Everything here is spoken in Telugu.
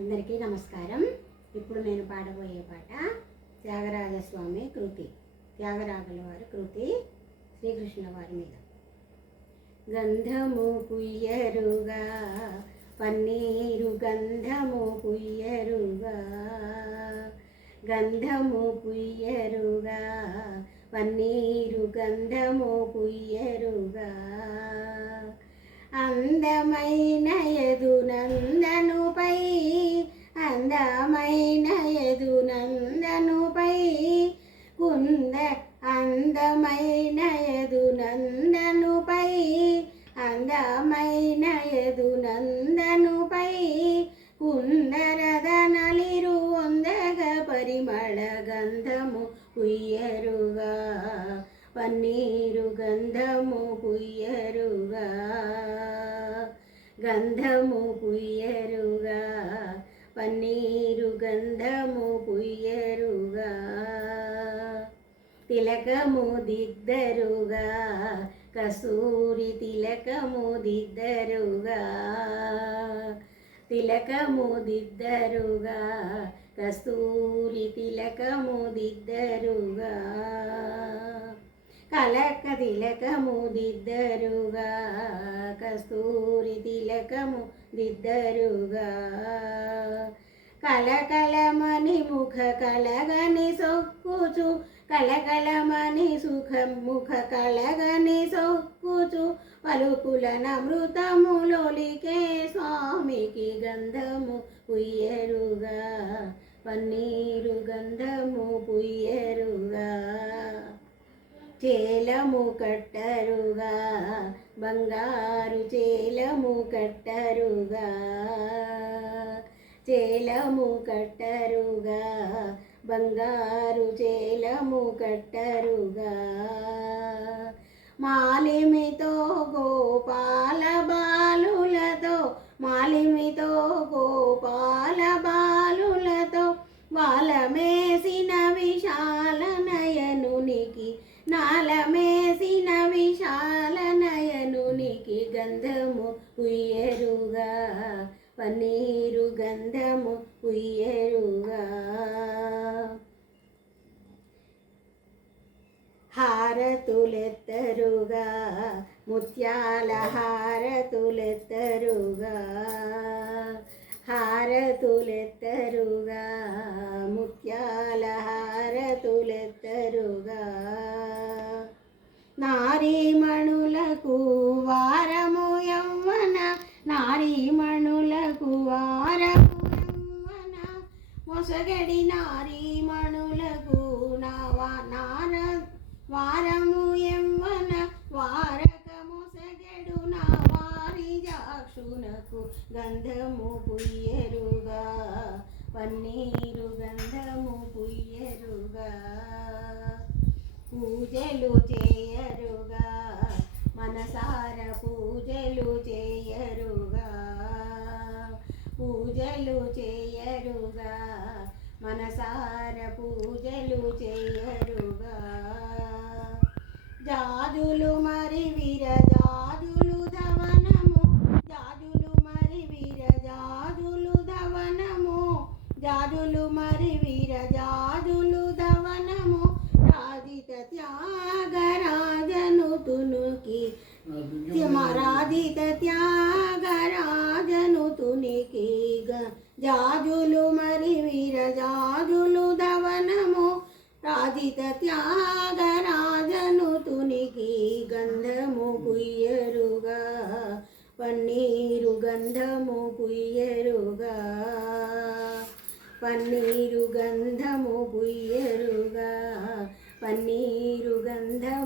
అందరికీ నమస్కారం. ఇప్పుడు నేను పాడబోయే పాట త్యాగరాజస్వామి కృతి, త్యాగరాజుల వారి కృతి, శ్రీకృష్ణుల వారి మీద. గంధము పుయ్యరుగా పన్నీరు గంధము పుయ్యరుగా, గంధము పుయ్యరుగా పన్నీరు గంధము పుయ్యరుగా, అందమైన యదునందనుపై అందమైన యదునందనుపై కుంద అందమైన యదునందనుపై అందమైన యదునందనుపై కుందరదనలిరు వందగ పరిమళ గంధము పుయ్యరుగా, పన్నీరు గంధము పుయ్యరుగా, గంధము పుయ్యరుగా పన్నీరు గంధము పుయ్యరుగా, తిలకము దిద్దరుగా కస్తూరి తిలకము దిద్దరుగా, తిలకము దిద్దరుగా కస్తూరి తిలకము దిద్దరుగా, కలక తిలకము దిద్దరుగా కస్తూరి తిలకము దిద్దరుగా, కలకలమని ముఖ కలగని సొక్కుచు కలకలమని సుఖం ముఖ కలగని సొక్కుచు పలుకుల నమృతములోలికే స్వామికి గంధము పుయ్యరుగా, పన్నీరు గంధము పుయ్యరుగా, చేలము కట్టరుగా బంగారు చేలము కట్టరుగా, చేలము కట్టరుగా బంగారు చేలము కట్టరుగా, మాలిమితో గోపాల బాలులతో మాలిమితో గోపాల బాలులతో వాలమేసిన విశాల నయనునికి నాలమేసిన విశాల నయనునికి గంధము పుయ్యరుగా, పన్నీరు గంధము పుయ్యరుగా, హారతులెత్తరుగా ముత్యాల హారతులెత్తరుగా, హారతులెత్తరుగా ముత్యాల హారతులెత్తరుగా, నారీమణులకు వారము యవ్వన నారీమణులకు వారము యవ్వన మొసగడి నారీమణులకు వారము యవ్వన వారక మొసగడు నా వారి జాక్షునకు గంధము పుయ్యరుగా, పన్నీరు గంధము పుయ్యరుగా, పూజలు చేయరుగా మనసార పూజలు చేయరుగా, పూజలు చేయరుగా మనసార పూజలు చేయరుగా, జాజులు మరి విరజాజులు ధవనము జాజులు మరి విరజాజులు ధవనము జాజులు మరి విరజాజులు ధవనము రాధిత త్యాగరాజను తునుకి రాధిత త్యాగరాజను తునికి జాజులు మరి విరజాజులు ధవనము రాధిత త్యాగరాజను తునికి గంధము పుయ్యరుగా, పన్నీరు గంధము పుయ్యరుగా, పన్నీరు గంధము పుయ్యరుగా, పన్నీరు గంధము